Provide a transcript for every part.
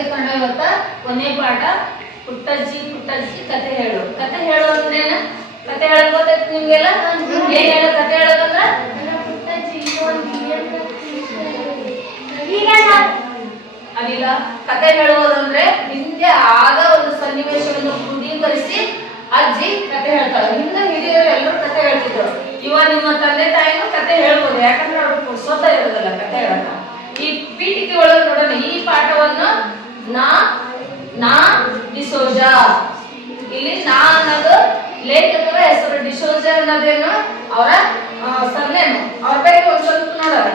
ತರಗತಿ ಕನ್ನಡ ಇವತ್ತ? ಕೊನೆ ಪಾಠ ಪುಟ್ಟಜ್ಜಿ ಪುಟ್ಟಜ್ಜಿ ಕತೆ ಹೇಳು. ಕತೆ ಹೇಳು ಅಂದ್ರೇನ ಕತೆ ಹೇಳಕ್ ಗೊತ್ತೈತಿ ನಿಮ್ಗೆಲ್ಲ? ಏನ್ ಹೇಳ ಕತೆ ಹೇಳೋದಂದ್ರ? ಅನಿಲ, ಕತೆ ಹೇಳುವುದಂದ್ರೆ ಹಿಂದೆ ಆಗ ಒಂದು ಸನ್ನಿವೇಶವನ್ನು ಕ್ರೋಢೀಕರಿಸಿ ಅಜ್ಜಿ ಕತೆ ಹೇಳ್ತಾರೆ ಹಿಂದೆ ಹಿರಿಯರು ಎಲ್ಲರೂ ಕತೆ ಹೇಳ್ತಿದ್ರು ಇವ ನಿಮ್ಮ ತಂದೆ ತಾಯಿನೂ ಕತೆ ಹೇಳ್ಬೋದು. ಯಾಕಂದ್ರೆ ಅವ್ರು ಸ್ವತಃ ಇರೋದಲ್ಲ ಕತೆ ಹೇಳಕ. ಈ ಪೀಠಿಕೆ ಒಳಗೆ ನೋಡೋಣ. ಈ ಪಾಠವನ್ನು ನಾ ನಾ, ಡಿಸೋಜ. ಇಲ್ಲಿ ನಾ ಅನ್ನೋದು ಲೇಖಕರ ಹೆಸರು ಡಿಸೋಜಾ ಅನ್ನೋದೇನು ಅವರ ಸರ್ನೇನು ಅವ್ರ ಬಗ್ಗೆ ಒಂದ್ ಸ್ವಲ್ಪ ನೋಡೋಣ.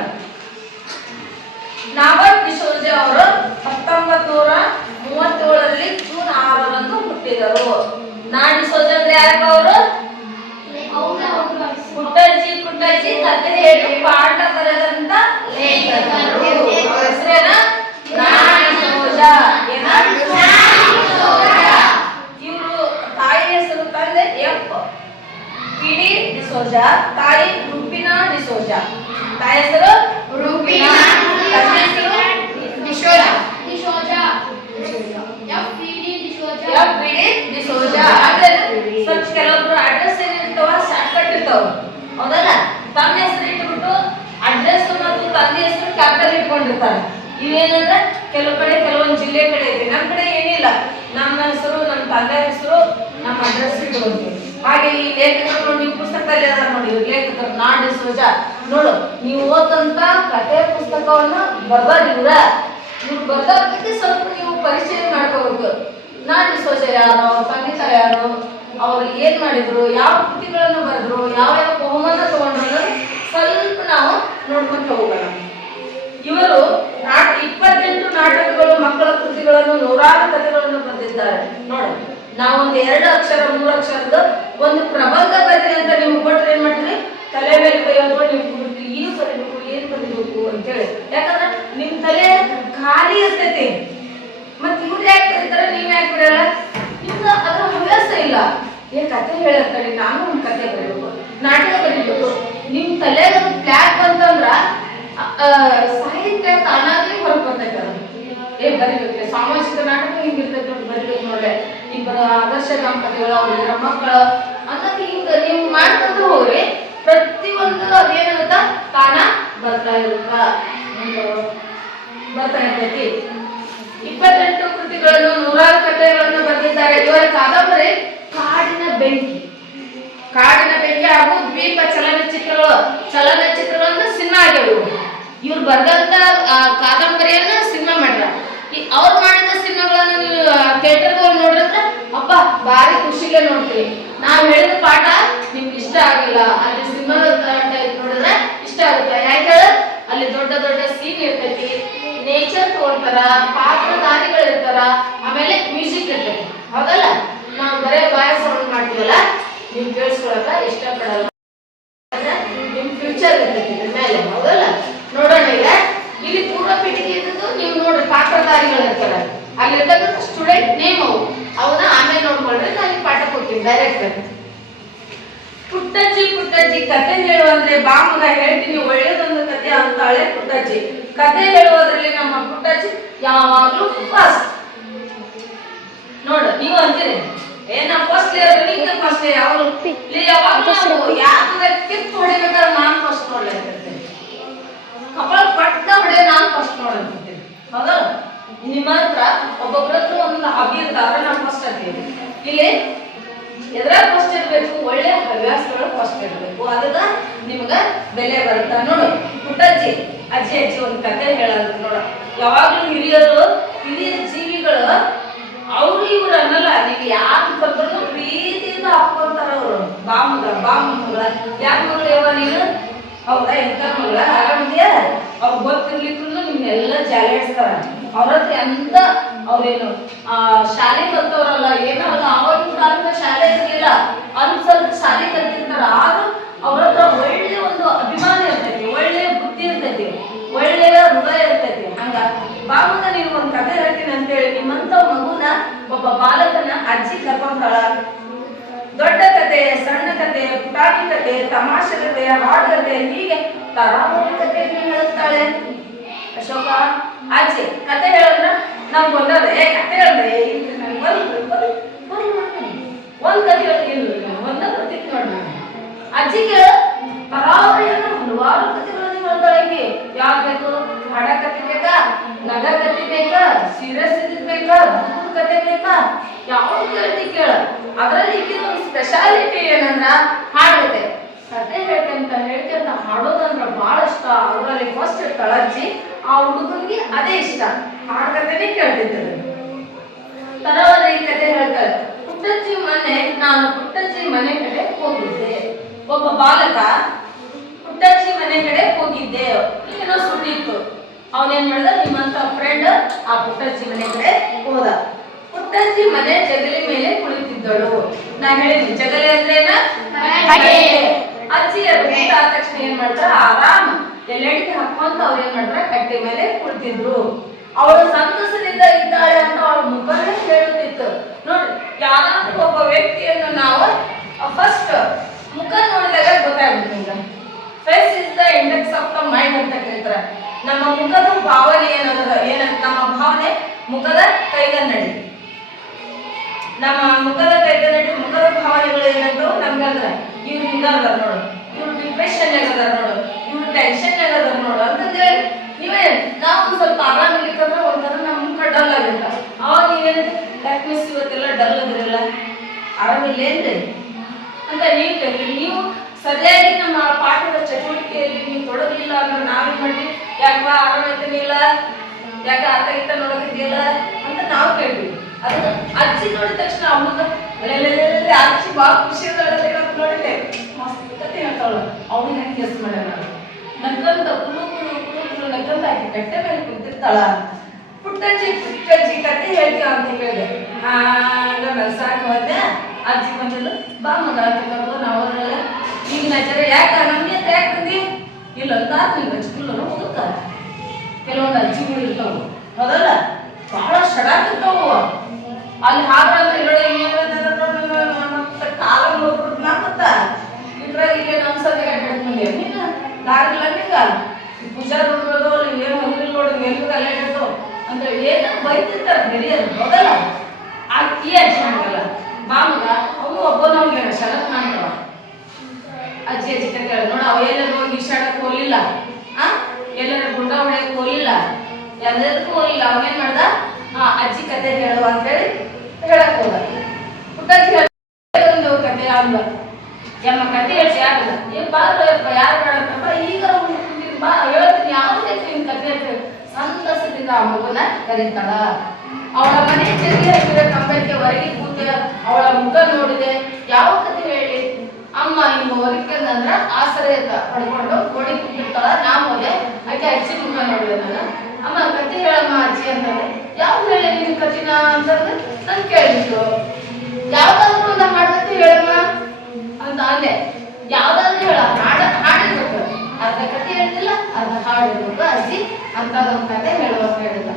ನಾವಲ್ ಡಿಸೋಜಾ ಅವರು ಹತ್ತೊಂಬತ್ ನೂರ ಮೂವತ್ತೇಳರಲ್ಲಿ ಜೂನ್ ಆರರಂದು ಹುಟ್ಟಿದರು. ನಾ ಡಿಸೋಜ ಅಂದ್ರೆ ಯಾರಪ್ಪ ಅವರು? ಪುಟ್ಟಜ್ಜಿ ಪುಟ್ಟಜ್ಜಿ ಕತೆ ಹೇಳಿ ಪಾಠ ಬರೆದಂತ ಲೇಖಕರು. ಹೆಸರೇನ? ನಾ ಇವರು ತಾಯಿ ಹೆಸರು ತಂದೆ ಎಫ್ ಪಿಡಿ ಡಿಸೋಜ ತಾಯಿ ರುಪಿನಾ ಡಿಸೋಜ ತಾಯಿ ಹೆಸರು ರೂಪಿನಾ ತಂದೆ ಹೆಸರು ಎಫ್ ಪಿಡಿ ಡಿಸೋಜ ಅಂದ್ರೆ ಸ್ವಲ್ಪ ಕೆಲವೊಬ್ರು ಅಡ್ರೆಸ್ ಏನಿರ್ತಾವ ಇರ್ತಾವ ಹೌದಲ್ಲ? ತಮ್ಮ ಹೆಸರು ಇಟ್ಬಿಟ್ಟು ಅಡ್ರೆಸ್ ಮತ್ತು ತಂದೆ ಹೆಸರು ಕ್ಯಾಪಿಟಲ್ ಇಟ್ಕೊಂಡಿರ್ತಾರೆ. ಇವೇನಂದ್ರೆ ಕೆಲವು ಕಡೆ, ಕೆಲವೊಂದು ಜಿಲ್ಲೆ ಕಡೆ ಇದೆ. ನಮ್ಮ ಕಡೆ ಏನಿಲ್ಲ. ನಮ್ಮ ಹೆಸರು ನನ್ನ ತಂದೆ ಹೆಸರು, ನಮ್ಮ ಅಡ್ರೆಸ್ ಇಟ್ಕೊಂತೀವಿ ಹಾಗೆ ಈ ಲೇಖಕರು ನೀವು ಪುಸ್ತಕದಲ್ಲಿ ಏನಾದ್ರು ನೋಡಿ, ಇವ್ರು ಲೇಖಕರು ನಾಡಿ ಸೋಜ. ನೋಡು, ನೀವು ಓದಂತ ಕತೆ ಪುಸ್ತಕವನ್ನ ಬರ್ದಾರ ಇವ್ರ ಬರ್ದಕ್ಕೆ ಸ್ವಲ್ಪ ನೀವು ಪರಿಚಯ ಮಾಡ್ಕೋಬೇಕು. ನಾಡಿ ಸೋಜ ಯಾರು ಸಂಗೀತ ಯಾರು, ಅವ್ರು ಏನ್ ಮಾಡಿದ್ರು, ಯಾವ ಕೃತಿಗಳನ್ನು ಬರೆದ್ರು, ಯಾವ ಯಾವ ಬಹುಮಾನ ತಗೊಂಡ್ರು ಸ್ವಲ್ಪ ನಾವು ನೋಡ್ಕೊಂತ ಹೋಗೋಣ. ಇವರು ನಾಟಕಗಳು ಮಕ್ಕಳ ಕೃತಿಗಳನ್ನು ನೂರಾರು ಕಥೆಗಳನ್ನು ಬಂದಿದ್ದಾರೆ ನೋಡಿ, ನಾವೊಂದು ಎರಡು ಅಕ್ಷರ, ಮೂರು ಅಕ್ಷರದ ಒಂದು ಪ್ರಬಂಧ ಬರೀ ಅಂತ ನಿಮ್ಗೆ ಕೊಟ್ರೆ ಏನ್ ಮಾಡ್ತೀರಿ? ತಲೆ ಮೇಲೆ ಕೈ ನೀವು ಕೂಡ್ತೀರಿ ಏನು ಬರೀಬೇಕು ಏನು ಬರೀಬೇಕು ಅಂತೇಳಿ ಯಾಕಂದ್ರೆ ನಿಮ್ ತಲೆ ಖಾಲಿ ಇರ್ತೈತಿ. ಮತ್ತೆ ಇವ್ರು ಯಾಕೆ ಬರೀತಾರೆ? ನೀವ್ ಯಾಕೆ ಬರೆಯಲ್ಲ? ನಿಮ್ಗೆ ಅದ್ರ ಹವ್ಯಾಸ ಇಲ್ಲ. ಏ ಕತೆ ಹೇಳಿರ್ತಾರೆ ನಾನು ಒಂದು ಕತೆ ಬರೀಬೇಕು. ನಾಟಕ ಬರೀಬೇಕು. ನಿಮ್ ತಲೆಗೆ ಅದು ಫ್ಲಾಗ್ ಬಂತಂದ್ರ ಅ- ಆ, ಸಾಹಿತ್ಯ ತಾನಾಗ್ಲಿ ಹೊರಗೆ ಬರ್ತೈತೆ ಅದು ಏ ಬರಿಬೇಕು. ಸಾಮಾಜಿಕ ನಾಟಕ ಹಿಂಗಿರ್ತೈತೆ ನೋಡಿ, ಬರಿಬೇಕು ನೋಡ್ರಿ ಇಬ್ಬರ ಆದರ್ಶ ದಂಪತಿಗಳು ಅವ್ರ ಮಕ್ಕಳು. ಅನ್ನೋದು ಹಿಂಗ ನೀವು ಮಾಡ್ಕೊಂತ ಹೋಗ್ರಿ ಪ್ರತಿಯೊಂದು ಅದೇನಾಗುತ್ತ ತಾನ ಬರ್ತಾ ಇರುತ್ತ. ಬರ್ತಾ ಇರ್ತೈತಿ. ಇಪ್ಪತ್ತೆಂಟು ಕೃತಿಗಳನ್ನು ನೂರಾರು ಕಥೆಗಳನ್ನು ಬರೆದಿದ್ದಾರೆ. ಇವರ ಕಾದಂಬರಿ ಕಾಡಿನ ಬೆಂಕಿ. ಕಾಡಿನ ಬೆಂಕಿ ಹಾಗೂ ದ್ವೀಪ ಚಲನಚಿತ್ರಗಳು, ಚಲನಚಿತ್ರಗಳನ್ನ ಸಿನಿಮಾ ಆಗ್ಯಾವು ಇವ್ರು ಬರೆದಂತ ಕಾದಂಬರಿಯನ್ನ ಸಿನಿಮಾ ಮಾಡ್ರ ಈ ಅವ್ರು ಮಾಡಿದ ಸಿನಿಮಾಗಳನ್ನ ನೀವು ಥಿಯೇಟರ್ಗೆ ಹೋಗಿ ನೋಡಿದ್ರೆ ಅಪ್ಪ ಭಾರಿ ಖುಷಿಗೆ ನೋಡ್ತೀವಿ ನಾವು ಹೇಳಿದ ಪಾಠ ನಿಮ್ಗೆ ಇಷ್ಟ ಆಗಿಲ್ಲ. ಅಲ್ಲಿ ಸಿನಿಮಾ ಟೈಪ್ ನೋಡಿದ್ರೆ ಇಷ್ಟ ಆಗುತ್ತೆ. ಯಾಕಂದ್ರೆ ಅಲ್ಲಿ ದೊಡ್ಡ ದೊಡ್ಡ ಸೀನ್ ಇರ್ತೈತಿ. ನೇಚರ್ ತಗೊಳ್ತಾರ ಪಾತ್ರಧಾರಿಗಳು ಇರ್ತಾರ. ಆಮೇಲೆ ಮ್ಯೂಸಿಕ್ ಇರ್ತೈತಿ. ಹೌದಲ್ಲ? ನಾವು ಬರೇ ಬಾಯ ಸೌಂಡ್ ಮಾಡ್ತೀವಲ್ಲ? ನೀವು ಕೇಳಿಸ್ಕೊಳಕ ಇಷ್ಟಪಡಲ್ಲ. ನಿಮ್ ಫ್ಯೂಚರ್ ಇರ್ತೈತಿ ಮೇಲೆ. ಹೌದಲ್ಲ? ನೋಡೋಣ ಈಗ ಇಲ್ಲಿ ಪೂರ್ವ ಪೀಠಿಗೆ ಇದ್ದದ್ದು ನೀವು ನೋಡ್ರಿ ಪಾತ್ರಧಾರಿಗಳು ಇರ್ತಾರ ಅಲ್ಲಿ ಇರ್ತಕ್ಕಂಥ ಸ್ಟೂಡೆಂಟ್ ನೇಮ್ ಅವು ಅವನ್ನ ಆಮೇಲೆ ನೋಡ್ಕೊಳ್ರಿ ನಾನು ಪಾಠ ಕೊಡ್ತೀನಿ ಡೈರೆಕ್ಟ್ ಪುಟ್ಟಜ್ಜಿ ಪುಟ್ಟಜ್ಜಿ ಕತೆ ಹೇಳು ಅಂದ್ರೆ ಬಾ ಮಗ ಹೇಳ್ತೀನಿ ಒಳ್ಳೇದೊಂದು ಕತೆ ಅಂತಾಳೆ ಪುಟ್ಟಜ್ಜಿ. ಕತೆ ಹೇಳುವುದರಲ್ಲಿ ನಮ್ಮ ಪುಟ್ಟಜ್ಜಿ ಯಾವಾಗ್ಲೂ ಫಸ್ಟ್ ನೋಡು ನೀವು ಅಂತೀರಿ. ಏನ ಫಸ್ಟ್ ಇಯರ್ ನಿಂಗೆ ಫಸ್ಟ್ ಯಾವಾಗ್ಲೂ ಇಲ್ಲಿ ಯಾವಾಗ ನಾವು ಯಾಕೆ ಕಿತ್ತು ಹೊಡಿಬೇಕಾದ್ರೆ ನಾನು ಫಸ್ಟ್ ನೋಡ್ಲಿಕ್ಕೆ ಕಪಾಳ ಪಟ್ಟ ಹೊಡೆ ನಾನು ಫಸ್ಟ್ ನೋಡಂತೀನಿ ಹೌದಾ? ನಿಮ್ಮ ಹತ್ರ ಒಬ್ಬೊಬ್ರ ಹತ್ರ ಒಂದು ಹಾಬಿ ಇರ್ತಾರ ನಾನು ಫಸ್ಟ್ ಅಂತೀನಿ ಇಲ್ಲಿ ಎದ್ರಾಗ ಫಸ್ಟ್ ಇರಬೇಕು? ಒಳ್ಳೆ ಹವ್ಯಾಸಗಳು ಫಸ್ಟ್ ಇರಬೇಕು. ಅದನ್ನ ನಿಮ್ಗ ಬೆಲೆ ಬರುತ್ತೆ ನೋಡು. ಪುಟ್ಟಜ್ಜಿ, ಅಜ್ಜಿ ಅಜ್ಜಿ, ಒಂದು ಕತೆ ಹೇಳೋದು ನೋಡು. ಯಾವಾಗ್ಲೂ ಹಿರಿಯರು, ಹಿರಿಯ ಜೀವಿಗಳು, ಅವರು ಇವ್ರು ಅನ್ನಲ್ಲ. ನೀವು ಯಾಕೆ ಬಂದ್ರು ಪ್ರೀತಿಯಿಂದ ಹಾಕೊಂತಾರ ಅವರು. ಬಾಮಗ ಬಾಮಗಳ ಯಾಕೆ ಮಗಳು ಯಾವ ನೀನು? ಹೌದಾ? ಎಂತ ಮಗಳ ಆರಾಮಿದ್ಯಾ ಅವ್ರು ಗೊತ್ತಿರ್ಲಿಕ್ಕೂ ನಿಮ್ನೆಲ್ಲ ಜಾಲಾಡ್ಸ್ತಾರ ಅವ್ರ ಹತ್ರ ಎಂತ ಅವ್ರೇನು ಶಾಲೆ ಕಲ್ತವ್ರಲ್ಲ ಏನಲ್ಲ ಅವಾಗಿನ ಕಾಲದ ಶಾಲೆ ಇರ್ಲಿಲ್ಲ, ಅನ್ ಸ್ವಲ್ಪ ಶಾಲೆ ಕಲ್ತಿರ್ತಾರ, ಆದ್ರೂ ಅವ್ರ ಹತ್ರ ಒಳ್ಳೆ ಒಂದು ಅಭಿಮಾನ ಇರ್ತೈತಿ, ಒಳ್ಳೆ ಬುದ್ಧಿ ಇರ್ತೈತಿ ಒಳ್ಳೆಯ ಹೃದಯ ಇರ್ತೈತಿ. ಹಂಗ? ಬಾಮಗ ನೀವು ಒಂದ್ ಕತೆ ಹೇಳ್ತೀನಿ ಅಂತೇಳಿ ನಿಮ್ಮಂತ ಮಗುನ, ಒಬ್ಬ ಬಾಲಕನ ಅಜ್ಜಿ ಕರ್ಕೊಂತಾಳ ದೊಡ್ಡ ಕತೆ, ಸಣ್ಣ ಕತೆ ಪುಟಾಣಿ ಕತೆ, ತಮಾಷೆ ಕತೆ, ಹಾಡು ಕತೆ, ಹೀಗೆ ತರಾವರಿ ಕಥೆಯನ್ನು ಹೇಳುತ್ತಾಳೆ? ಅಶೋಕ, ಆಚೆ ಕತೆ ಹೇಳಿದ್ರ ನಮ್ಗೆ ಒಂದದ ಏ ಕತೆ ಹೇಳ್ದೆ ಇಲ್ರಿ ನಂಗೆ ಬರ್ರಿ ಬರ್ರಿ ಬರ್ರಿ ಮಾಡ್ತೀನಿ ಒಂದ್ ಕತೆ ನಂಗೆ ಒಂದ ಕತೆ ನೋಡಿ ಅಜ್ಜಿಗೆ ತರಾವರಿಯನ್ನು ಹಲವಾರು ಕಥೆಗಳನ್ನು ಈಕಿ ಯಾವ್ದು ಬೇಕು? ಹಣ ಕತೆ ಬೇಕಾ ನಗ ಕತೆ ಬೇಕಾ ಸೀರಿಯಸ್ ಇದ್ದಿದ್ ಬೇಕಾ ದುಃಖದ ಕತೆ ಬೇಕಾ ಯಾವ್ದು ಕೇಳ್ತಿ ಕೇಳ. ಅದರಲ್ಲಿ ಒಂದು ಸ್ಪೆಷಾಲಿಟಿ ಏನಂದ್ರ ಹಾಡೈತೆ ಕತೆ ಹೇಳ್ತಂತ ಹೇಳ್ತಂತ ಹಾಡೋದಂದ್ರ ಬಹಳ ಇಷ್ಟ ಅದರಲ್ಲಿ ಫಸ್ಟ್ ಕಳಜ್ಜಿ ಆ ಹುಡುಗನಿಗೆ ಅದೇ ಇಷ್ಟ. ಹಾಡ್ ಕತೆನೇ ಕೇಳ್ತಿದ್ದೆ. ತರವಾದ ಈ ಕತೆ ಹೇಳ್ತಾರೆ ಪುಟ್ಟಜ್ಜಿ ಮನೆ, ನಾನು ಪುಟ್ಟಜ್ಜಿ ಮನೆ ಕಡೆ ಹೋಗಿದ್ದೆ. ಒಬ್ಬ ಬಾಲಕ ಮನೆ ಕಡೆ ಹೋಗಿದ್ದೆ. ಏನೋ ಸುದ್ದಿ ಇತ್ತು ಅವನೇನ್ ಮಾಡ್ದ? ನಿಮ್ಮಂತ ಫ್ರೆಂಡ್ ಆ ಪುಟ್ಟಜ್ಜಿ ಮನೆ ಕಡೆ ಹೋದ. ಪುಟ್ಟಜ್ಜಿ ಮನೆ ಜಗಲಿ ಮೇಲೆ ಕುಳಿತಿದ್ದಳು. ನಾ ಹೇಳಿದ್ವಿ ಜಗಲಿ ಅಂದ್ರೆ. ಅಜ್ಜಿ ಅದು ಊಟ ಆದ ತಕ್ಷಣ ಏನ್ ಮಾಡ್ತಾರ? ಆರಾಮ್ ಎಲ್ಲೆಡಿಗೆ ಹಾಕೊಂತ ಅವ್ರೇನ್ ಮಾಡ್ತಾರ? ಕಟ್ಟೆ ಮೇಲೆ ಕುಳಿತಿದ್ರು. ಅವಳು ಸಂತಸದಿಂದ ಇದ್ದಾಳೆ ಅಂತ ಅವಳ ಮುಖನೇ ಹೇಳುತ್ತಿತ್ತು. ನೋಡಿ ಯಾರಾದ್ರೂ ಒಬ್ಬ ವ್ಯಕ್ತಿಯನ್ನು ನಾವು ಫಸ್ಟ್ ಮುಖ ನೋಡಿದಾಗ ಗೊತ್ತಾಗುತ್ತೆ. ನಮ್ಮ ಮುಖದ ಭಾವನೆ ಏನದ ಏನಂತ ನಮ್ಮ ಭಾವನೆ ಮುಖದ ಕೈಗನ್ನಡಿ. ನಮ್ಮ ಮುಖದ ಕೈಗನ್ನಡಿ, ಮುಖದ ಭಾವನೆಗಳು ಏನಂತವು ನಮ್ಗೆ ಅಂದ್ರೆ ಇವ್ರು ಹಿಂಗಾಗದ ನೋಡು, ಇವ್ರು ಡಿಪ್ರೆಷನ್ ಆಗದಾರ ನೋಡು, ಇವ್ರು ಟೆನ್ಷನ್ ಆಗದಾರ ನೋಡು ಅಂತಂದ್ರೆ ನೀವೇ ನಾವು ಸ್ವಲ್ಪ ಆರಾಮಿರ್ಲಿಕ್ಕಂದ್ರೆ ಒಂಥರ ನಮ್ಮ ಮುಖ ಡಲ್ ಆಗಿರ್ತ ಅವಾಗ ನೀವೇನು ಯಾಕೆ ಇವತ್ತೆಲ್ಲ ಡಲ್ ಅದಿರಲ್ಲ. ಆರಾಮಿಲ್ಲೇನ್ರಿ ಅಂತ ನೀವು ಕೇಳ್ತೀರಿ. ನೀವು ಸರಿಯಾಗಿ ನಮ್ಮ ಪಾಠದ ಚಟುವಟಿಕೆಯಲ್ಲಿ ನೀವು ತೊಡಗಿಲ್ಲ ಅಂದ್ರೆ ನಾವೇನ್ ಮಾಡ್ತೀವಿ? ಯಾಕಪ್ಪ ಆರಾಮೈತನಿಲ್ಲ ಯಾಕೆ ಆತ ಇತ್ತ ನೋಡೋಕಿದ್ದಿಲ್ಲ ಅಂತ ನಾವು ಕೇಳ್ತೀವಿ. ಅದು ಅಜ್ಜಿ ನೋಡಿದ ತಕ್ಷಣ ಅಮ್ಮಗ ಅಜ್ಜಿ ಭಾಳ ಖುಷಿ ಅದಾಳಲ್ಲ ಅಂತ ನೋಡಿದೆ ಮಸ್ತ್ ಕತೆ ಹೇಳ್ತಾವಳ ಅವನಿಗೆ ಹೆಂಗೆ ಗೆಸ್ ಮಾಡ್ಯಾನ ನಕ್ಕಂತ ಕುಲು ಕುಲು ಕುಲು ಕುಲು ನಕ್ಕಂತ ಆಕಿ ಕಟ್ಟೆ ಮೇಲೆ ಕುಂತಿರ್ತಾಳ. ಪುಟ್ಟಜ್ಜಿ ಪುಟ್ಟಜ್ಜಿ ಕತೆ ಹೇಳ್ತೀವ ಅಂತ ಹೇಳಿದೆ ಹಾಗ ನಲ್ಸಾಕ ಹೋದೆ ಅಜ್ಜಿ. ಬಂದಿಲ್ಲ ಬಾ ಮಗ ಅಂತ ಕರೆದು ನಾವು ಈಗ ನಜರ ಯಾಕೆ, ನಮ್ಗೆ ಯಾಕೆ ಬಂದಿ ಇಲ್ಲ ಅಂತ ನಿಮ್ಗೆ ಹಚ್ಕಿಲ್ಲ ಹೋಗಕ್ಕ ಕೆಲವೊಂದು ಅಜ್ಜಿಗಳು ಇರ್ತಾವ ಹೌದಲ್ಲ ಬಹಳ ಶಡಾಕ್ ಇರ್ತಾವ ಅಲ್ಲಿ ಹಾಡ್ರಂದ್ರೆ ಹೇಳಿ ಕಾಲ ನೋಡ್ಬಿಟ್ಟು ನಾಕತ್ತ ಇದ್ರಾಗ ಇಲ್ಲಿ ನಮ್ಮ ಸದ್ಯ ಅಡ್ಡಾಡ್ ಬಂದೆ ನೀನು ದಾರಿಲ್ಲ ನಿಂಗ ನೋಡೋದು ಏನು ಹೋಗಿಲ್ಲ ನೋಡು ಎಲ್ಲರೂ ಅಲ್ಲೇ ಅಂತ ಏನು ಬೈತಿರ್ತಾರೆ ಹಿರಿಯರು ಹೌದಲ್ಲ ಆ ಈ ಅಜ್ಜಿ ಹಂಗಲ್ಲ ಬಾ ಮಗ ಅವನು ಒಬ್ಬನವ್ಗೆ ಶರತ್ ಮಾಡ್ತಾವ ಅಜ್ಜಿ ಅಜ್ಜಿ ಕತೆ ನೋಡ ಅವ ಏನಾದ್ರು ಹೋಗಿ ಈಶಾಡಕ್ ಹೋಗ್ಲಿಲ್ಲ ಎಲ್ಲರ ಗುಂಡ ಹೊಡೆಯಕ್ ಹೋಗಿಲ್ಲ ಎಲ್ಲದಕ್ಕೂ ಹೋಗಿಲ್ಲ ಅವನೇನ್ ಮಾಡ್ದ? ಆ ಅಜ್ಜಿ ಕತೆ ಹೇಳು ಅಂತೇಳಿ ಹೇಳಕ್ ಹೋದ. ಪುಟ್ಟಜ್ಜಿ ಒಂದು ಕತೆ ಆಗ್ಲ ಯಮ್ಮ ಕತೆ ಹೇಳ್ಸಿ ಯಾರಲ್ಲ ಏ ಬಾರಪ್ಪ ಯಾರು ಬೇಡಪ್ಪ? ಈಗ ಅವ್ನು ಬಾ, ಹೇಳ್ತೀನಿ. ಯಾವುದೇ ನಿನ್ ಕತೆ ಅಂತ ಸಂತಸದಿಂದ ಆ ಮಗುನ ಕರೀತಾಳ. ಅವಳ ಮನೆ ಜೊತೆ ಹಾಕಿದ ಕಂಬಕ್ಕೆ ಹೊರಗೆ ಕೂತ ಅವಳ ಮುಖ ನೋಡಿದೆ. ಯಾವ ಕತೆ ಹೇಳಿ? ಅಮ್ಮ ಹಿಂಗ ಹೊರಕಂದ್ರ ಆಸರೆ ಪಡ್ಕೊಂಡು ಕೋಡಿ ಕೂತಿರ್ತಾಳ. ನಾ ಹೋದೆ. ಆಕೆ ಅಜ್ಜಿ ಮುಖ ನೋಡಿದೆ ನಾನು. ಅಮ್ಮ ಕತೆ ಹೇಳಮ್ಮ ಅಜ್ಜಿ ಅಂತಂದ್ರೆ ಯಾವ್ದು ಹೇಳಿ ನಿನ್ ಕತಿನ ಅಂತಂದ್ರೆ ನನ್ ಕೇಳಿದ್ರು ಯಾವ್ದಾದ್ರು ಒಂದು ಹಾಡ್ಕತಿ ಹೇಳಮ್ಮ ಅಂತ ಅಂದೆ. ಯಾವ್ದಾದ್ರು ಹೇಳ ಹಾಡ, ಹಾಡಿರ್ಬೇಕು. ಅರ್ಧ ಕತೆ ಹೇಳ್ತಿಲ್ಲ, ಅರ್ಧ ಹಾಡು ಇರ್ಬೇಕು ಅಜ್ಜಿ ಅಂತದೊಂದು ಕತೆ ಹೇಳುವಂತ ಹೇಳಿದ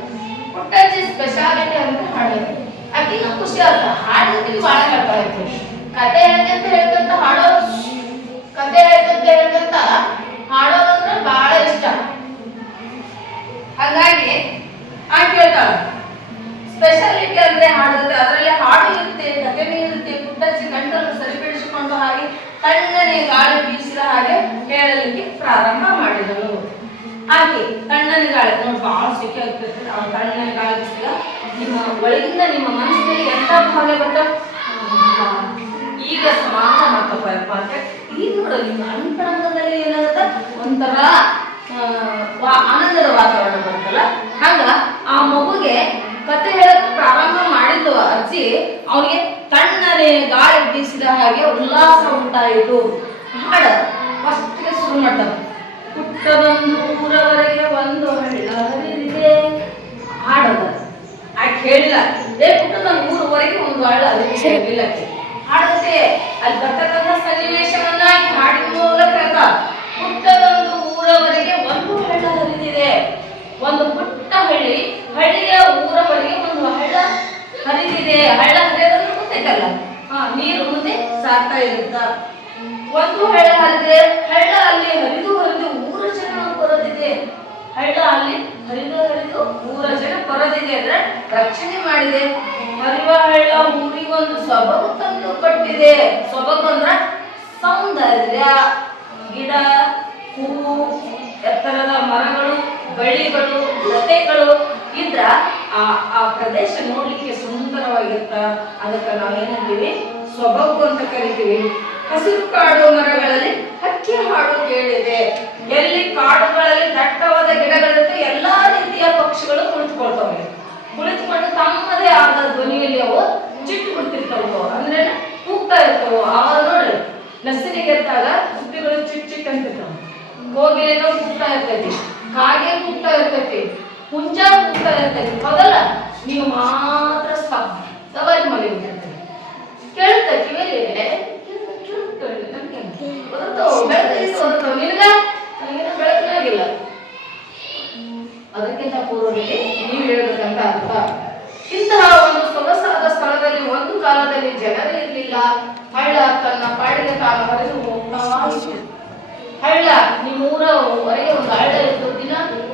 ಪುಟ್ಟಜ್ಜಿ ಸ್ಪೆಷಾಲಿಟಿ ಅಂದ್ರೆ ಹಾಡೋದು. ಆಕಿಗೂ ಖುಷಿ ಆಗ್ತಾ ಹಾಡೋದಕ್ಕೆ ಭಾಳ ಹೇಳ್ತಾ ಕತೆ ಹೇಳ್ಕಂತ ಹೇಳ್ಕಂತ ಹಾಡೋರು ಕತೆ ಹೇಳ್ಕಂತ ಹೇಳ್ಕಂತ ಹಾಡೋದಂದ್ರೆ ಬಹಳ ಇಷ್ಟ ಹಾಗಾಗಿ ಆ ಕೇಳ್ತಾಳ ಅಂದ್ರೆ ಹಾಡುತ್ತೆ, ಅದರಲ್ಲಿ ಹಾಡು ಇರುತ್ತೆ ಕಥೆನೇ ಇರುತ್ತೆ ಪುಟ್ಟಜ್ಜಿ ಗಂಟನ್ನು ಸರಿಪಡಿಸಿಕೊಂಡು ಹಾಗೆ ತಣ್ಣನೆ ಗಾಳಿ ಬೀಸಿದ ಹಾಗೆ ಹೇಳಲಿಕ್ಕೆ ಪ್ರಾರಂಭ ಮಾಡಿದನು ಹಾಗೆ ತಣ್ಣನೆ ಗಾಳಿ, ನೋಡಿ ಬಹಳ ಸಿಕ್ಕಿ ಆಗ್ತಿರ್ತದೆ ಆ ತಣ್ಣನೆ ಗಾಳಿ ಬೀಸಿದ ನಿಮ್ಮ ಒಳಗಿಂದ ನಿಮ್ಮ ಮನಸ್ಸಿನಲ್ಲಿ ಎಂತ ಭಾವನೆ ಬಂತ? ಈಗ ಸಮಾಧಾನ ಮಾಡ್ಕೋಬಾರಪ್ಪ ಅಂತ ಈಗ ನೋಡೋದು ನಿಮ್ಮ ಅಂತರಂಗದಲ್ಲಿ ಏನಾಗುತ್ತೆ? ಒಂಥರ ಆನಂದದ ವಾತಾವರಣ ಬರುತ್ತಲ್ಲ? ಹಂಗ ಆ ಮಗುಗೆ ಕತೆ ಹೇಳಕ್ ಪ್ರಾರಂಭ ಮಾಡಿದ್ದು ಅಜ್ಜಿ ಅವನಿಗೆ ತಣ್ಣನೆ ಗಾಳಿ ಬೀಸಿದ ಹಾಗೆ ಉಲ್ಲಾಸ ಉಂಟಾಯಿತು. ಹಾಡ ಫಸ್ಟ್ಗೆ ಶುರು ಮಾಡ್ತಾರೆ ಪುಟ್ಟದೊಂದು ಊರವರೆಗೆ ಒಂದು ಹಳ್ಳ ಹರಿದಿದೆ ಹಾಡದ. ಆಕೆ ಹೇಳಿಲ್ಲ? ಏ ಪುಟ್ಟದೊಂದು ಊರವರೆಗೆ ಒಂದು ಹಳ್ಳ ಹರಿದಿಲ್ಲ. ಹಾಡುತ್ತೆ ಅಲ್ಲಿ ಬರ್ತಕ್ಕಂಥ ಸನ್ನಿವೇಶವನ್ನ ಆಕೆ ಹಾಡಿನ ಮೂಲಕ ಪುಟ್ಟದೊಂದು ಊರವರೆಗೆ ಒಂದು ಹಳ್ಳ ಹರಿದಿದೆ ಒಂದು ಪುಟ್ಟ ಹಳ್ಳಿ. ಹಳ್ಳಿಯ ಊರವರೆಗೆ ಒಂದು ಹಳ್ಳ. ಹರಿದಿದೆ ಹಳ್ಳ ಹರಿಯೋದಂದ್ರೆ ಗೊತ್ತೈತಲ್ಲ ಹಾ, ನೀರು ಮುಂದೆ ಸಾಗ್ತಾ ಇರುತ್ತ. ಒಂದು ಹಳ್ಳ ಹರಿದೆ ಹಳ್ಳ ಅಲ್ಲಿ ಹರಿದು ಹರಿದು ಮೂರು ಜನ ಬರೋದಿದೆ ಹಳ್ಳ ಅಲ್ಲಿ ಹರಿದು ಹರಿದು ಮೂರ ಜನ ಪರದಿದೆ ಅಂದ್ರೆ ರಕ್ಷಣೆ ಮಾಡಿದೆ. ಹರಿವ ಹಳ್ಳ ಊರಿಗೊಂದು ಸೊಬಗು ತಂದು ಕೊಟ್ಟಿದೆ. ಸೊಬಗು ಅಂದ್ರ ಸೌಂದರ್ಯ. ಗಿಡ ಹೂವು ಎತ್ತರದ ಮರಗಳು, ಬಳ್ಳಿಗಳು, ಲತೆಗಳು ಇದ್ರ ಆ ಆ ಪ್ರದೇಶ ನೋಡ್ಲಿಕ್ಕೆ ಸುಂದರವಾಗಿರ್ತ ಅದಕ್ಕೆ ನಾವೇನಂತೀವಿ? ಸೊಬಗು ಅಂತ ಕರಿತೀವಿ. ಹಸಿರು ಕಾಡು ಮರಗಳಲ್ಲಿ ಹಕ್ಕಿ ಹಾಡು ಕೇಳಿದೆ. ಎಲ್ಲಿ ಕಾಡುಗಳಲ್ಲಿ ದಟ್ಟವಾದ ಗಿಡಗಳಿರುತ್ತೆ, ಎಲ್ಲಾ ರೀತಿಯ ಪಕ್ಷಿಗಳು ಕುಳಿತುಕೊಳ್ತವೆ. ಕುಳಿತುಕೊಂಡು ತಮ್ಮದೇ ಆದ ಧ್ವನಿಯಲ್ಲಿ ಅವು ಚಿಟ್ಟು ಬಿಡ್ತಿರ್ತಾವ ಅಂದ್ರೆ ಕೂಗ್ತಾ ಇರ್ತಾವ. ಆವಾಗ ನೋಡ್ರಿ ನಸಿನಿಗೆ ಸುದ್ದಿಗಳು ಚಿಟ್ ಚಿಟ್ ಅಂತಿರ್ತಾವ. ಕೋಗಿಲೆನೋ ಕೂಗ್ತಾ ಇರ್ತೈತಿ. ಕಾಗೆ ಕೂಗ್ತಾ ಇರ್ತೈತಿ. ಹುಂಜ ಹೋಗ್ತಾ ಇರ್ತೈತಿ ಹೌದಲ್ಲ ನೀವು ಮಾತ್ರ ಸವಾರಿ ಮನೆ ಕೇಳುತ್ತೆ ಕಿವಿಯಲ್ಲಿ ನಿನಗ ನನಗೇನು ಬೆಳಕಿನಾಗಿಲ್ಲ ಅದಕ್ಕಿಂತ ಪೂರ್ವದಲ್ಲಿ ನೀವು ಹೇಳ್ಬೇಕಂತ ಅರ್ಥ. ಇಂತಹ ಒಂದು ಸೊಗಸಾದ ಸ್ಥಳದಲ್ಲಿ ಒಂದು ಕಾಲದಲ್ಲಿ ಜನರೇ ಇರಲಿಲ್ಲ. ಹಳ್ಳ ತನ್ನ ಪಾಡಿನ ಕಾಲ ಹರಿದು ಹೋಗ್ತಾ ಹಳ್ಳ, ನಿಮ್ಮೂರ ಹೊರಗೆ ಒಂದು ಹಳ್ಳ ಇತ್ತು ದಿನ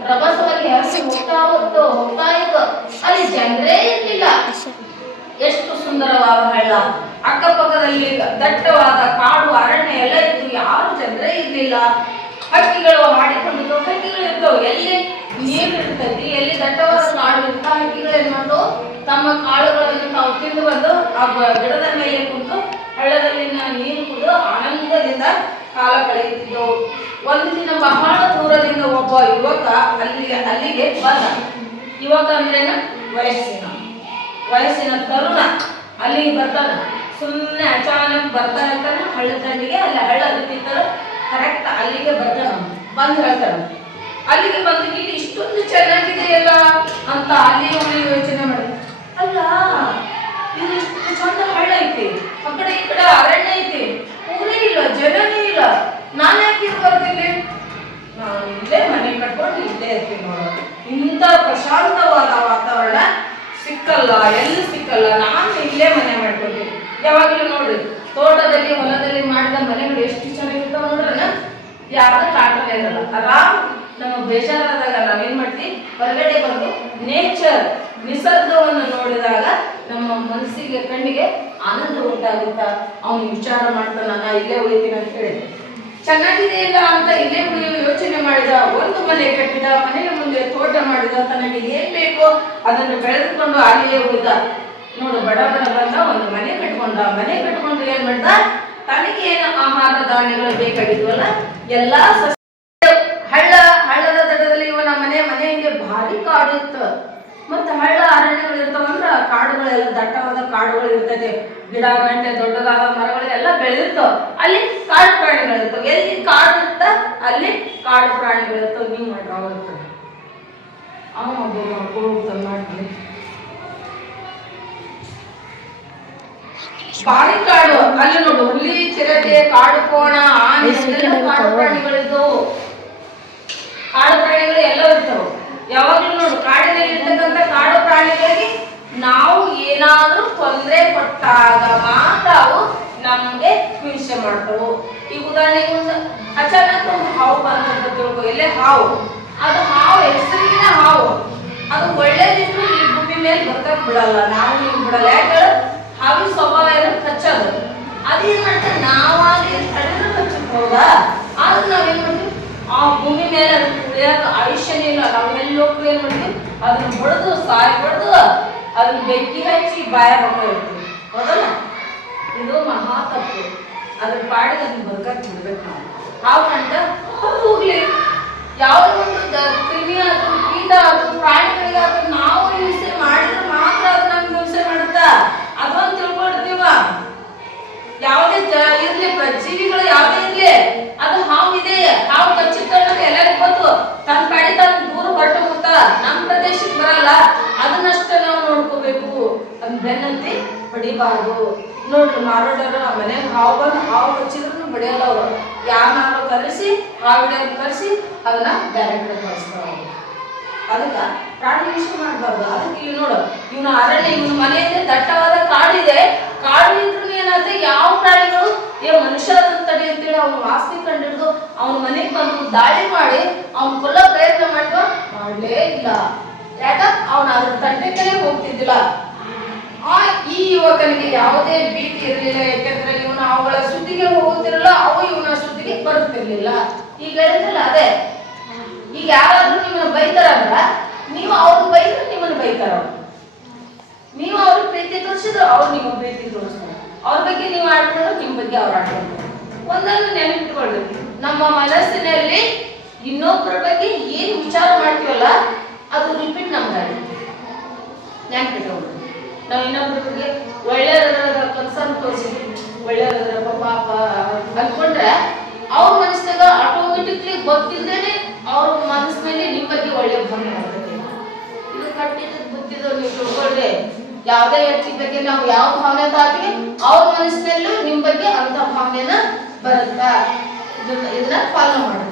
ಹರಿದು ಹೋಗ್ತಾ ಹೋಗ್ತಾ ಹೋಗ್ತಾ ಇತ್ತು ಅಲ್ಲಿ ಜನರೇ ಇರಲಿಲ್ಲ. ಎಷ್ಟು ಸುಂದರವಾದ ಹಳ್ಳ. ಅಕ್ಕಪಕ್ಕದಲ್ಲಿ ದಟ್ಟವಾದ ಕಾಡು ಅರಣ್ಯ ಎಲ್ಲ ಇತ್ತು. ಯಾರು ಜನರೇ ಇರ್ಲಿಲ್ಲ. ಹಕ್ಕಿಗಳು ಹಾಡಿಕೊಂಡಿದ್ದು ಹಕ್ಕಿಗಳು ಇರ್ತವೆ ಎಲ್ಲಿ ನೀರು ಇರ್ತೈತಿ ಎಲ್ಲಿ ದಟ್ಟವಾದ ಕಾಡು ಇರ್ತ ಹಕ್ಕಿಗಳು ಏನ್ ಮಾಡ್ತಾವ ತಮ್ಮ ಕಾಳುಗಳನ್ನು ತಾವು ತಿಂದು ಬಂದು ಆ ಗಿಡದ ಮೇಲೆ ಕುಂತು ಹಳ್ಳದಲ್ಲಿನ ನೀರು ಕುಡಿದು ಆನಂದದಿಂದ ಕಾಲ ಕಳೆಯುತ್ತಿದ್ದವು. ಒಂದು ದಿನ ಬಹಳ ಒಬ್ಬ ಯುವಕ ಅಲ್ಲಿಗೆ ಅಲ್ಲಿಗೆ ಬಂದ. ಯುವಕ ಅಂದ್ರೇನ ವಯಸ್ಸಿನ. ವಯಸ್ಸಿನ ತರುಣ. ಅಲ್ಲಿಗೆ ಬರ್ತಾನ. ಸುಮ್ಮನೆ ಅಚಾನಕ್ ಬರ್ತಾ ಇರ್ತಾನೆ ಹಳ್ಳ ತಂಡಿಗೆ, ಅಲ್ಲಿ ಹಳ್ಳ ಬಿತ್ತಿರ್ತಾರ ಕರೆಕ್ಟ್ ಅಲ್ಲಿಗೆ ಬರ್ತಾನ ಬಂದು ಹೇಳ್ತಾರ ಅಲ್ಲಿಗೆ ಬಂದು ಇಲ್ಲಿ ಇಷ್ಟೊಂದು ಚೆನ್ನಾಗಿದೆಯಲ್ಲ ಅಂತ ಅಲ್ಲಿ ಅವನು ಯೋಚನೆ ಮಾಡಿ ಅಲ್ಲ, ಇದು ಇಷ್ಟು ಚಂದ ಹಳ್ಳ ಐತಿ. ಆ ಕಡೆ ಈ ಕಡೆ ಅರಣ್ಯ ಐತಿ. ಊರೇ ಇಲ್ಲ ಜನನೇ ಇಲ್ಲ. ನಾನು ಯಾಕೆ ಬರ್ತೀನಿ? ನಾನು ಇಲ್ಲೇ ಮನೆ ಕಟ್ಕೊಂಡು ಇಲ್ಲೇ ಇರ್ತೀವಿ ನೋಡೋದು ಇಂಥ ಪ್ರಶಾಂತವಾದ ವಾತಾವರಣ ಸಿಕ್ಕಲ್ಲ, ಎಲ್ಲಿ ಸಿಕ್ಕಲ್ಲ? ನಾನು ಇಲ್ಲೇ ಮನೆ ಮಾಡ್ಕೊತೀನಿ ಯಾವಾಗಲೂ ನೋಡ್ರಿ ತೋಟದಲ್ಲಿ, ಹೊಲದಲ್ಲಿ ಮಾಡಿದ ಮನೆಗಳು ಎಷ್ಟು ಚೆನ್ನಾಗಿರ್ತಾವ ನೋಡ್ರನ? ಯಾರ್ದು ಕಾಟನೇ ಇರಲ್ಲ. ಆರಾಮ್ ನಮ್ಮ ಬೇಜಾರಾದಾಗ ನಾವೇನ್ ಮಾಡ್ತೀವಿ? ಹೊರಗಡೆ ಬಂದು ನೇಚರ್ ನಿಸರ್ಗವನ್ನು ನೋಡಿದಾಗ ನಮ್ಮ ಮನಸ್ಸಿಗೆ, ಕಣ್ಣಿಗೆ ಆನಂದ ಉಂಟಾಗುತ್ತ. ಅವನು ವಿಚಾರ ಮಾಡ್ತಾನ, ನಾ ಇಲ್ಲೇ ಉಳಿತೀನಿ ಅಂತ ಹೇಳಿ ಚೆನ್ನಾಗಿದೆ ಇಲ್ಲ ಅಂತ ಇದೇ ಉಳಿಯುವ ಯೋಚನೆ ಮಾಡಿದ, ಒಂದು ಮನೆ ಕಟ್ಟಿದ, ಮನೆಯ ಮುಂದೆ ತೋಟ ಮಾಡಿದ, ತನಗೆ ಏನ್ ಬೇಕೋ ಅದನ್ನು ಬೆಳೆದುಕೊಂಡು ಅಲ್ಲಿಯೇ ಉಳಿದ ನೋಡು ಬಡ ಬಂದ, ಒಂದು ಮನೆ ಕಟ್ಕೊಂಡ. ಮನೆ ಕಟ್ಕೊಂಡು ಏನ್ ಮಾಡ್ದ? ತನಗೇನು ಆಹಾರ ಧಾನ್ಯಗಳು ಬೇಕಾಗಿದ್ವಲ್ಲ? ಎಲ್ಲಾ ಸಸ್ಯ ಹಳ್ಳ ಹಳ್ಳದ ದಡದಲ್ಲಿ ಇವನ ಮನೆ ಮನೆ ಹಿಂಗೆ ಭಾರಿ ಕಾಡು ಇತ್ತು ಮತ್ತೆ ಹಳ್ಳ ಅರಣ್ಯಗಳು ಇರ್ತಾವಂದ್ರ ಕಾಡುಗಳೆಲ್ಲ ದಟ್ಟವಾದ ಕಾಡುಗಳು ಇರ್ತೈತೆ ಗಿಡ ಗಂಟೆ ದೊಡ್ಡದಾದ ಮರಗಳೆಲ್ಲ ಬೆಳೆದಿರ್ತಾವ. ಅಲ್ಲಿ ಕಾಡು ಪ್ರಾಣಿಗಳಿರ್ತವೆ ಎಲ್ಲಿ ಕಾಡು ಇರ್ತ ಅಲ್ಲಿ ಕಾಡು ಪ್ರಾಣಿಗಳಿರ್ತವೆ ನೀವು ಇರ್ತದೆ. ಅವ ಮಾಡ್ತೀನಿ ಕಾಡು ಅಲ್ಲಿ ನೋಡು ಹುಲಿ ಚಿರತೆ ಕಾಡು ಕೋಣ ಆನೆ ಎಲ್ಲ ಕಾಡು ಪ್ರಾಣಿಗಳಿದ್ದವು. ಕಾಡು ಪ್ರಾಣಿಗಳು ಎಲ್ಲ ಇರ್ತವೆ. ಯಾವಾಗಲೂ ನೋಡು ಕಾಡಿನಲ್ಲಿ ಇರ್ತಕ್ಕಂಥ ಕಾಡು ಪ್ರಾಣಿಗಳಿಗೆ ನಾವು ಏನಾದ್ರೂ ತೊಂದರೆ ಕೊಟ್ಟಾಗ ಮಾತ್ರ ಅವು ನಮ್ಗೆ ಹಿಂಸೆ ಮಾಡ್ತವು ಈ ಉದಾಹರಣೆಗೆ ಒಂದು ಅಚಾನಕ್ ಒಂದು ಹಾವು ಬಂದಂತ ತಿಳ್ಕೊ ಇಲ್ಲೇ ಹಾವು. ಅದು ಹಾವು ಹೆಸರಿನ ಹಾವು. ಅದು ಒಳ್ಳೇದಿದ್ರು ಈ ಭೂಮಿ ಮೇಲೆ ಬರ್ತಕ್ ಬಿಡಲ್ಲ, ನಾವು ನೀವು ಬಿಡಲ್ಲ. ಯಾಕಂದ್ರೆ ಹಾವು ಹಾವಿನ ಸ್ವಭಾವ ಏನು ಕಚ್ಚೋದು. ಅದೇನ್ ಮಾಡ್ತಾರೆ ನಾವಾಗಿ ತಡೆದ್ರೆ ಕಚ್ಚಕ್ ಹೌದಾ ಆದ್ರೆ ನಾವೇನ್ ಮಾಡ್ತೀವಿ? ಆ ಭೂಮಿ ಮೇಲೆ ಅದು ಉಳಿಯಾಕ ಆಯುಷ್ಯನೇ ಇಲ್ಲ. ನಾವು ಎಲ್ಲಿ ಹೋಗ್ತೀವಿ ಏನ್ ಮಾಡ್ತೀವಿ? ಅದನ್ನ ಹೊಡೆದು ಸಾಯ್ ಹೊಡೆದು ಅದನ್ನ ಬೆಂಕಿ ಹಚ್ಚಿ ಬಾಯ ಇರ್ತೀವಿ ಹೌದಲ್ಲ ಇದು ಮಹಾ ತಪ್ಪು ಅದ್ರ ಪಾಡಿಗೆ ಅದನ್ನ ಬದುಕಕ್ ಬಿಡ್ಬೇಕು ನಾವು. ಹಾವು ಕಂಡ ಹೋಗ್ಲಿ. ಒಂದು ಕ್ರಿಮಿ ಆದ್ರೂ, ಕೀಟ ಆದ್ರೂ, ಪ್ರಾಣಿಗಳಿಗಾದ್ರೂ ನಾವು ಹಿಂಸೆ ಮಾಡಿದ್ರೆ ಮಾತ್ರ ಅದು ನಮ್ಗೆ ಹಿಂಸೆ ಮಾಡುತ್ತಾ? ಅದೊಂದು ತಿಳ್ಕೊಳ್ತೀವ ಯಾವುದೇ ಇರ್ಲಿ ಜೀವಿಗಳು ಯಾವುದೇ ಇರ್ಲಿ, ಅದು ಹಾವು ಇದೆ ಹಾವು ಕಚ್ಚಿತ್ತು ಅನ್ನೋದು ಎಲ್ಲರಿಗೂ ಗೊತ್ತು. ತನ್ನ ಕಡೆ ತನ್ನ ದೂರ ಹೊರಟು ಹೋಗ್ತಾ ನಮ್ಮ ಪ್ರದೇಶಕ್ಕೆ ಬರಲ್ಲ. ಅದನ್ನಷ್ಟೇ ನಾವು ನೋಡ್ಕೋಬೇಕು. ಅಂತ ಬೆನ್ನಂತಿ ಹೊಡಿಬಾರ್ದು ನೋಡ್ರಿ ಮಾರೋಡರು ಆ ಮನೆಗೆ ಹಾವು ಬಂದು ಹಾವು ಕಚ್ಚಿದ್ರು ಬಡಿಯಲ್ಲ ಅವರು. ಯಾರನ್ನಾರು ಕರೆಸಿ ಹಾವಿಡಿಯನ್ನು ಕರೆಸಿ ಅದನ್ನ ಬೇರೆ ಕಡೆ ಕಳಿಸ್ತಾರೆ ಅದಕ್ಕೆ ಪ್ರಾಣಿ ಹಿಂಸೆ ಮಾಡಬಾರ್ದು. ಅದಕ್ಕೆ ಇಲ್ಲಿ ನೋಡು, ಇವನು ಅರಣ್ಯ, ಇವನ ಮನೆಯಲ್ಲಿ ದಟ್ಟವಾದ ಕಾಡಿದೆ. ಕಾಡು ನಿಂತ್ರು ಏನಾದ್ರೆ ಯಾವ ಪ್ರಾಣಿಗಳು, ಏ ಮನುಷ್ಯ ತಡೆ ಅಂತೇಳಿ ಅವನು ವಾಸ್ತಿ ಕಂಡಿಡ್ದು ಅವನ ಮನೆಗೆ ಬಂದು ದಾಳಿ ಮಾಡಿ ಅವನ್ ಕೊಲ್ಲೋ ಪ್ರಯತ್ನ ಮಾಡಿದ ಮಾಡಲೇ ಇಲ್ಲ. ಯಾಕ? ಅವನ ಅದ್ರ ತಂಡಕ್ಕೆ ಹೋಗ್ತಿದ್ದಿಲ್ಲ. ಆ ಈ ಯುವಕನಿಗೆ ಯಾವುದೇ ಭೀತಿ ಇರಲಿಲ್ಲ, ಯಾಕಂದ್ರೆ ಇವನು ಅವುಗಳ ಸುದ್ದಿಗೆ ಹೋಗುತ್ತಿರಲ್ಲ, ಅವು ಇವನ ಸುದ್ದಿಗೆ ಬರುತ್ತಿರಲಿಲ್ಲ. ಈಗ ಹೇಳಿದ್ರಲ್ಲ ಅದೇ. ಈಗ ಯಾರಾದ್ರೂ ನಿಮ್ಮನ್ನ ಬೈತಾರಲ್ಲ ನೀವು ಅವ್ರು ಬೈದ್ರೆ ನಿಮ್ಮನ್ನ ಬೈತಾರ. ನೀವು ಅವ್ರ ಪ್ರೀತಿ ತೋರಿಸಿದ್ರು ಅವ್ರು ನಿಮ್ಮ ಪ್ರೀತಿ ತೋರಿಸ್ತಾರೆ. ಅವ್ರ ಬಗ್ಗೆ ನೀವು ಆಡ್ಕೊಂಡು ನಿಮ್ಮ ಬಗ್ಗೆ ಅವ್ರು ಆಡ್ಕೊಂಡು ಒಂದನ್ನು ನೆನಪಿಟ್ಕೊಳ್ಬೇಕು. ನಮ್ಮ ಮನಸ್ಸಿನಲ್ಲಿ ಇನ್ನೊಬ್ಬರ ಬಗ್ಗೆ ಏನು ವಿಚಾರ ಮಾಡ್ತೀವಲ್ಲ, ಅದು ರಿಪೀಟ್ ನಮ್ಗೆ ನೆನ್ಪಿಟ್ಕೊಂಡು ನಾವು ಇನ್ನೊಬ್ಬರಿಗೆ ಬಗ್ಗೆ ಒಳ್ಳೆಯದ ಕನ್ಸರ್ನ್ ತೋರಿಸಿದ್ವಿ. ಒಳ್ಳೆಯದ ಪಾಪ ಅನ್ಕೊಂಡ್ರೆ ಅವ್ರ ಮನಸ್ಸಾಗ ಆಟೋಮೆಟಿಕ್ಲಿ ಗೊತ್ತಿಲ್ಲದೇನೆ ಅವ್ರ ಮನಸ್ಸ ಮೇಲೆ ನಿಮ್ಮ ಬಗ್ಗೆ ಒಳ್ಳೆ ಭಾವನೆ ಇದು ಕಟ್ಟಿದ್ದು ಬುದ್ಧಿದು ನೀವು ತಿಳ್ಕೊಳ್ರಿ. ಯಾವುದೇ ವ್ಯಕ್ತಿ ಬಗ್ಗೆ ನಾವು ಯಾವ ಭಾವನೆ ತಾತೀವಿ ಅವ್ರ ಮನಸ್ಸಿನಲ್ಲೂ ನಿಮ್ಮ ಬಗ್ಗೆ ಅಂತ ಭಾವನೆನ ಬರುತ್ತಾ? ಇದನ್ನ ಇದನ್ನ ಫಾಲೋ ಮಾಡೋದು.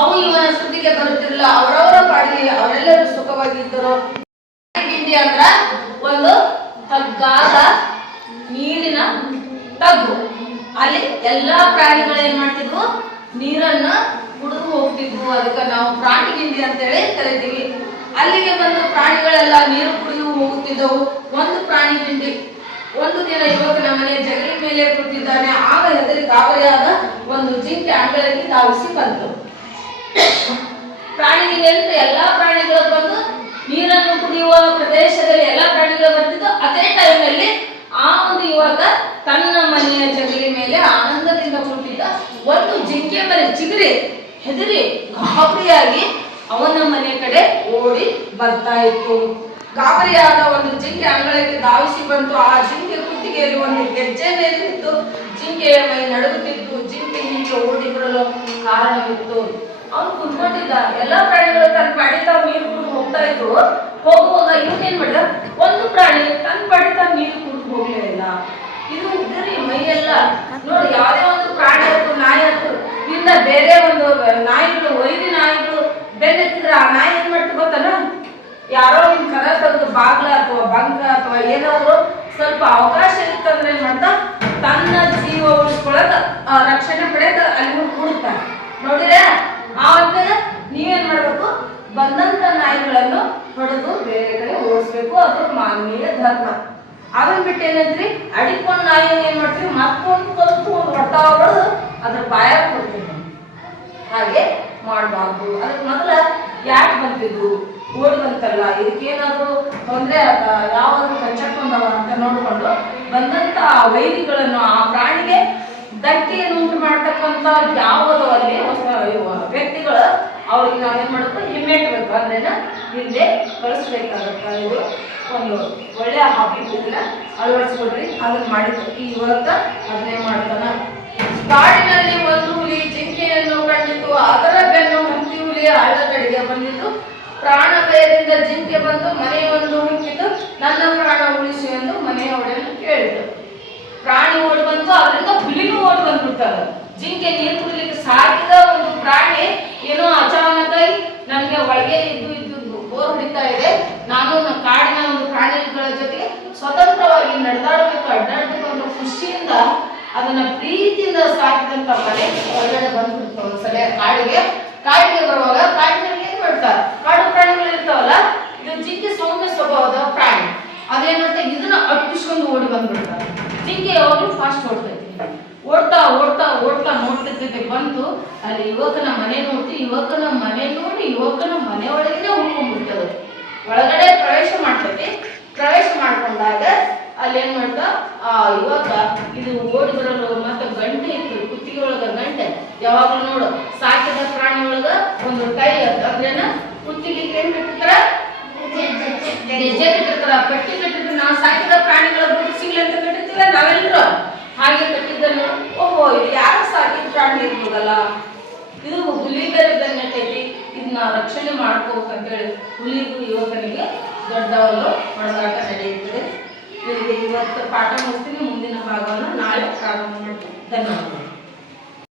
ಅವು ಇವನ ಸುದ್ದಿಗೆ ಬರುತ್ತಿರಲ್ಲ ಅವರವರ ಪಾಡಿಗೆ ಅವರೆಲ್ಲರೂ ಸುಖವಾಗಿದ್ದರು ಗಿಂಡಿ ಅಂದ್ರ ಒಂದು ತಗ್ಗಾದ ನೀರಿನ ತಗ್ಗು. ಅಲ್ಲಿ ಎಲ್ಲಾ ಪ್ರಾಣಿಗಳು ಏನ್ ಮಾಡ್ತಿದ್ವು? ನೀರನ್ನ ಕುಡಿದು ಹೋಗ್ತಿದ್ವು. ಅದಕ್ಕೆ ನಾವು ಪ್ರಾಣಿ ಗಿಂಡಿ ಅಂತೇಳಿ ಕರಿತೀವಿ. ಅಲ್ಲಿಗೆ ಬಂದು ಪ್ರಾಣಿಗಳೆಲ್ಲ ನೀರು ಕುಡಿದು ಹೋಗುತ್ತಿದ್ದವು. ಒಂದು ಪ್ರಾಣಿ ಗಿಂಡಿ. ಒಂದು ದಿನ ಯುವಕನ ಮನೆಯ ಜಗಲಿ ಮೇಲೆ ಕುಳಿತಿದ್ದಾನೆ ಆಗ ಹೆದರಿ ಗಾಬರಿಯಾದ ಒಂದು ಜಿಂಕೆ ಅಂಗಳಕ್ಕೆ ಧಾವಿಸಿ ಬಂತು. ನೆಲೆದು ಎಲ್ಲಾ ಪ್ರಾಣಿಗಳು ಬಂದು ನೀರನ್ನು ಕುಡಿಯುವ ಪ್ರದೇಶದಲ್ಲಿ ಎಲ್ಲ ಪ್ರಾಣಿಗಳು ಬರ್ತಿದ್ದು ಅದೇ ಟೈಮ್ನಲ್ಲಿ ಆ ಒಂದು ಯುವಕ ತನ್ನ ಮನೆಯ ಜಗಲಿ ಮೇಲೆ ಆನಂದದಿಂದ ಕುಳಿತಿದ್ದ ಒಂದು ಜಿಂಕೆ ಮೇಲೆ ಚಿಗುರಿ, ಹೆದರಿ, ಗಾಬರಿಯಾಗಿ ಅವನ ಮನೆ ಕಡೆ ಓಡಿ ಬರ್ತಾ ಇತ್ತು. ಗಾಬರಿಯಾದ ಒಂದು ಜಿಂಕೆ ಅಂಗಳಕ್ಕೆ ಧಾವಿಸಿ ಬಂತು. ಆ ಜಿಂಕೆ ಕುತ್ತಿಗೆಯಲ್ಲಿ ಒಂದು ಗೆಜ್ಜೆ ಮೇಲೆ ನಿಂತು ಜಿಂಕೆಯ ಮೈ ನಡುಗುತ್ತಿತ್ತು. ಜಿಂಕೆ ಹೀಗೆ ಓಡಿ ಬರಲು ಕಾರಣವಿತ್ತು. ಅವನು ಕುತ್ಕೊಂಡಿದ್ದ ಎಲ್ಲಾ ಪ್ರಾಣಿಗಳು ತನ್ನ ಪಾಡಿ ನೀರು ಕುಡಿದು ಹೋಗ್ತಾ ಇದ್ರು. ಹೋಗುವಾಗ ಇವನ್ ಏನ್ ಮಾಡಿದ? ಒಂದು ಪ್ರಾಣಿ ತನ್ನ ಪಾಡಿ ತಾವು ನೀರು ಕುಡಿದು ಹೋಗ್ಲೇ ಇಲ್ಲ. ಇದು ಇದ್ರಿ ಮೈಯೆಲ್ಲ. ನೋಡಿ, ಯಾವ್ದೇ ಒಂದು ಪ್ರಾಣಿ ಆಯ್ತು, ನಾಯಿ ಆಯ್ತು ಇಲ್ಲ ಬೇರೆ ಒಂದು ನಾಯಿಗಳು, ವೈರಿ ನಾಯಿಗಳು ಬೆನ್ನೆತ್ತಿದ್ರೆ ಆ ನಾಯಿ ಏನ್ ಮಾಡ್ತು ಗೊತ್ತಲ್ಲ ಯಾರೋ ನಿಮ್ ಕರ ತೆಗೆದು ಬಾಗ್ಲ ಅಥವಾ ಬಂಕ ಅಥವಾ ಏನಾದ್ರು ಸ್ವಲ್ಪ ಅವಕಾಶ ಇತ್ತಂದ್ರೆ ಏನ್ ಮಾಡ್ತಾ ತನ್ನ ಜೀವ ಉಳಿಸ್ಕೊಳಕ ರಕ್ಷಣೆ ಪಡೆಯಕ ಅಲ್ಲಿ ಕೂಡುತ್ತ. ನೋಡಿದ್ರೆ ಆವಾಗ ನೀವೇನ್ ಮಾಡ್ಬೇಕು? ಬಂದಂತ ನಾಯಿಗಳನ್ನು ಹೊಡೆದು ಬೇರೆ ಕಡೆ ಓಡಿಸ್ಬೇಕು. ಅದು ಮಾನವೀಯ ಧರ್ಮ. ಅದನ್ನ ಬಿಟ್ಟು ಏನಂತ್ರಿ? ಅಡಿಕೊಂಡ್ ನಾಯಿ ಏನ್ ಮಾಡ್ತೀವಿ ಮತ್ತೊಂದು ಕಲ್ತು ಒಂದು ಹೊಟ್ಟ ಹೊಡೆದು ಅದ್ರ ಬಾಯ ಕೊಡ್ತೀವಿ ಹಾಗೆ ಮಾಡಬಾರ್ದು. ಅದಕ್ಕೆ ಮೊದಲ ಯಾಕೆ ಬಂತಿದ್ರು ಓಡಿ ಬಂತಲ್ಲ ಇದಕ್ಕೇನಾದ್ರು ತೊಂದರೆ ಅದ? ಯಾವ್ದು ಕಚ್ಚಕ್ ಬಂದವ ಅಂತ ನೋಡಿಕೊಂಡು ಬಂದಂತ ಆ ವೈರಿಗಳನ್ನು ಆ ಪ್ರಾಣಿಗೆ ಧಕ್ಕೆಯನ್ನು ಉಂಟು ಮಾಡ್ತಕ್ಕಂಥ ಯಾವುದೋ ಅಲ್ಲಿ ಹೊಸ ವ್ಯಕ್ತಿಗಳು ಅವ್ರಿಗೆ ನಾವೇನ್ ಮಾಡಬೇಕು? ಹಿಮ್ಮೆಟ್ಟಬೇಕು ಅಂದ್ರೆ ಹಿಂದೆ ಕಳಿಸ್ಬೇಕಾಗತ್ತ. ಇದು ಒಂದು ಒಳ್ಳೆಯ ಹಾಬಿ ಇದನ್ನ ಅಳವಡಿಸ್ಕೊಡ್ರಿ ಅದನ್ನ ಮಾಡಿದ್ರು ಈ ಅದನ್ನೇ ಮಾಡ್ತಾನ. ಕಾಡಿನಲ್ಲಿ ಒಂದು ಹುಲಿ, ಜಿಂಕೆಯನ್ನು ಕಂಡಿತು. ಅದರ ಬೆನ್ನು ಹಂತಿ ಹುಲಿಯ ಹಳ್ಳ ಕಡೆಗೆ ಬಂದಿತು. ಪ್ರಾಣ ಭಯದಿಂದ ಜಿಂಕೆ ಬಂದು ಮನೆಯೊಂದು ಹುಡುಕಿತು ನನ್ನ ಪ್ರಾಣ ಉಳಿಸಿ ಎಂದು ಮನೆಯ ಒಡೆಯನ್ನು ಕೇಳಿತು. ಪ್ರಾಣಿ ಓಡಿ ಬಂತು, ಅದರಿಂದ ಹುಲಿನೂ ಓಡಿ ಬಂದ್ಬಿಡ್ತಾರೆ ಜಿಂಕೆ ನೀರು ಕುಡಿಲಿಕ್ಕೆ ಸಾಕಿದ ಒಂದು ಪ್ರಾಣಿ ಏನೋ ಅಚಾನಕಾಗಿ ನನಗೆ ಒಳಗೆ ಇದ್ದು ಇದ್ದು ಬೋರ್ ಹೊಡಿತಾ ಇದೆ. ನಾನು ಕಾಡಿನ ಒಂದು ಪ್ರಾಣಿಗಳ ಜೊತೆ ಸ್ವತಂತ್ರವಾಗಿ ನಡೆದಾಡಬೇಕು, ಅಡ್ಡಾಡಬೇಕು ಅನ್ನೋ ಖುಷಿಯಿಂದ ಅದನ್ನ ಪ್ರೀತಿಯಿಂದ ಸಾಕಿದಂತ ಮನೆ ಒಳಗಡೆ ಬಂದ್ಬಿಡ್ತು ಒಂದ್ಸಲ ಕಾಡಿಗೆ. ಕಾಡಿಗೆ ಬರುವಾಗ ಕಾಡಿನಲ್ಲಿ ಏನ್ ಮಾಡ್ತಾರೆ? ಕಾಡು ಪ್ರಾಣಿಗಳು ಇರ್ತಾವಲ್ಲ, ಇದು ಜಿಂಕೆ ಸೌಮ್ಯ ಸ್ವಭಾವದ ಪ್ರಾಣಿ. ಅದೇನಂತ ಇದನ್ನ ಅಟ್ಟಿಸ್ಕೊಂಡು ಓಡಿ ಬಂದ್ಬಿಡ್ತಾರೆ. ಜಿಂಕೆ ಯಾವಾಗಲೂ ಫಾಸ್ಟ್ ಓಡ್ತೈತಿ ಓಡ್ತಾ ಓಡ್ತಾ ಓಡ್ತಾ ನೋಡ್ತಿದ್ದೆ ಬಂತು. ಅಲ್ಲಿ ಯುವಕನ ಮನೆ ನೋಡ್ತಿ ಯುವಕನ ಮನೆ ನೋಡಿ ಯುವಕನ ಮನೆ ಒಳಗೇನೆ ಉಳ್ಕೊಂಡ್ಬಿಡ್ತದೆ ಒಳಗಡೆ ಪ್ರವೇಶ ಮಾಡ್ತೈತಿ. ಪ್ರವೇಶ ಮಾಡ್ಕೊಂಡಾಗ ಅಲ್ಲಿ ಏನ್ ಮಾಡ್ತಾ ಆ ಯುವಕ ಇದು ಓಡಿ ಬರಲು ಮತ್ತೆ ಗಂಟೆ ಇತ್ತು ಕುತ್ತಿಗೆ ಒಳಗ ಗಂಟೆ. ಯಾವಾಗ್ಲೂ ನೋಡು ಸಾಕಿದ ಪ್ರಾಣಿ ಒಳಗ ಒಂದು ಕೈ ಅಂತ ಅಂದ್ರೇನ ಕುತ್ತಿಗೆ ಏನ್ ಕಟ್ಟಿರ್ತಾರ ಕಟ್ಟಿರ್ತಾರ ಪಟ್ಟಿ ಕಟ್ಟಿರ್ತಾರ ನಾವು ಸಾಕಿದ ಪ್ರಾಣಿಗಳ ದುಡ್ಡು ಸಿಗ್ಲಿ ಅಂತ ನಾವೆಲ್ಲರೂ ಹಾಗೆ ಕಟ್ಟಿದ್ದನ್ನು, ಓಹೋ, ಇದು ಯಾರು ಸಾಕಿದ ಪ್ರಾಣಿ ಇರ್ಬೋದಲ್ಲ? ಇದು ಹುಲಿ ಬೇರೆ ಬೆನ್ನಟ್ಟೈತಿ ಇದನ್ನ ರಕ್ಷಣೆ ಮಾಡ್ಕೋಬೇಕಂತೇಳಿ ಹುಲಿಗೂ ಯುವಕನಿಗೆ ದೊಡ್ಡ ಒಂದು ಹೊಡೆದಾಟ ನಡೆಯುತ್ತದೆ. ಇವತ್ತು ಪಾಠ ಮುಗಿಸ್ತೀನಿ, ಮುಂದಿನ ಭಾಗವನ್ನು ನಾಳೆ ಪ್ರಾರಂಭ ಮಾಡ್ತೀನಿ. ಧನ್ಯವಾದಗಳು.